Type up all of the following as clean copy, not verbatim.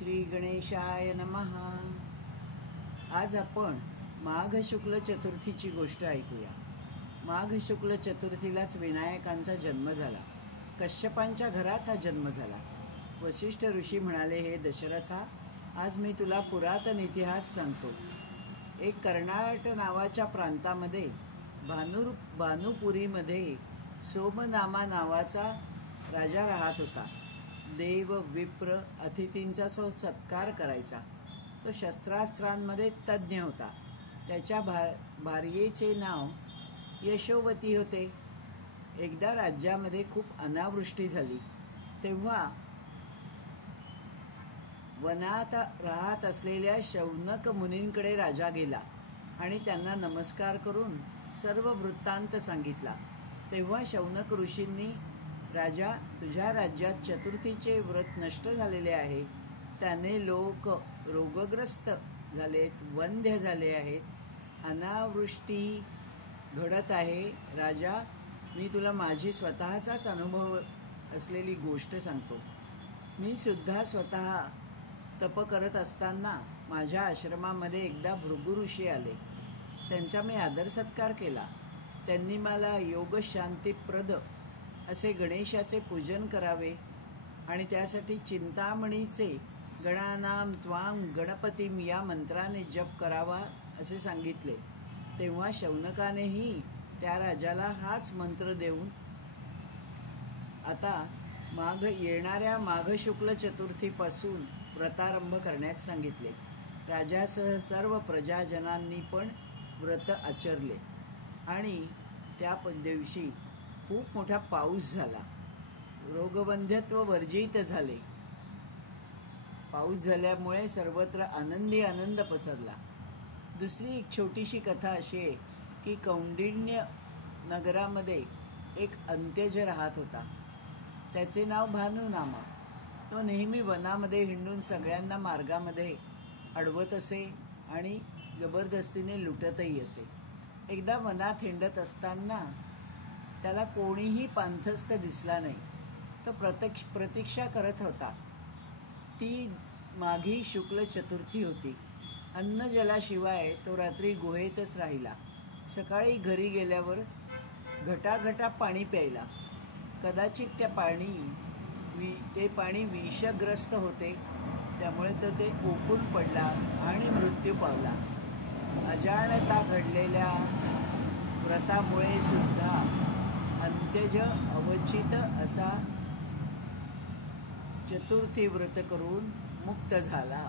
श्री गणेशाय नमः। आज आपण माघ शुक्ल चतुर्थीची गोष्ट ऐकूया। माघ शुक्ल चतुर्थीलाच विनायकांचा जन्म झाला। कश्यपांच्या घरात हा जन्म झाला। वसिष्ठ ऋषी म्हणाले, हे दशरथा, आज मी तुला पुरातन इतिहास सांगतो। एक कर्नाट नावाच्या प्रांतामध्ये भानुपुरीमध्ये सोमनामा नावाचा राजा राहत होता। देव विप्र अतिथींचा सत्कार करायचा। तो शस्त्रास्त्रांमध्ये तज्ज्ञ होता। त्याच्या भार्येचे नाव यशोवती होते। एकदा राज्यामध्ये खूप अनावृष्टी झाली, तेव्हा वनात राहत असलेल्या शौनक मुनींकडे राजा गेला आणि त्यांना नमस्कार करून सर्व वृत्तांत सांगितला। तेव्हा शौनक ऋषींनी, राजा, तुझ्या राज्यात चतुर्थीचे व्रत नष्ट झालेले आहे। त्याने लोक रोगग्रस्त झालेत, वंध्य झाले आहेत, अनावृष्टी घडत आहे। राजा, मी तुला माझी स्वतःचाच अनुभव असलेली गोष्ट सांगतो। मी सुद्धा स्वतः तप करत असताना माझ्या आश्रमामध्ये एकदा भृगु ऋषी आले। त्यांचा मी आदर सत्कार केला। त्यांनी मला योग शांतीप्रद असे गणेशाचे पूजन करावे आणि त्यासाठी चिंतामणीचे गणानाम त्वां गणपतीम या मंत्राने जप करावा असे सांगितले। तेव्हा शौनकानेही त्या राजाला हाच मंत्र देऊन आता येणाऱ्या माघ शुक्ल चतुर्थीपासून व्रतारंभ करण्यास सांगितले। राजासह सर्व प्रजाजनांनी पण व्रत आचरले आणि त्या दिवशी खूप मोठा पाऊस झाला। रोगवंध्यत्व वर्जित झाले। पाऊस झाल्यामुळे सर्वत्र आनंद पसरला। दुसरी एक छोटीशी कथा अशी आहे की कौंडिण्य नगरामध्ये एक अंत्यज राहत होता। त्याचे नाव भानुनामा। तो नेहमी वनामध्ये हिंडून सगळ्यांना मार्गामध्ये अडवत असे आणि जबरदस्तीने लुटतही असे। एकदा वनात हिंडत असताना त्याला कोणीही पांथस्थ दिसला नाही। तो प्रतीक्षा करत होता। ती माघी शुक्ल चतुर्थी होती। अन्न जलाशिवाय तो रात्री गुहेतच राहिला। सकाळी घरी गेल्यावर घटाघटा पाणी प्यायला। कदाचित ते पाणी विषग्रस्त होते, त्यामुळे तो ते ओकून पडला आणि मृत्यू पावला। अजाणता घडलेल्या व्रतामुळे सुद्धा अंत्यज अवचित असा चतुर्थी व्रत करून मुक्त झाला।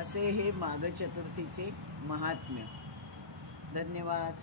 असे हे माघ चतुर्थीचे महात्म्य। धन्यवाद।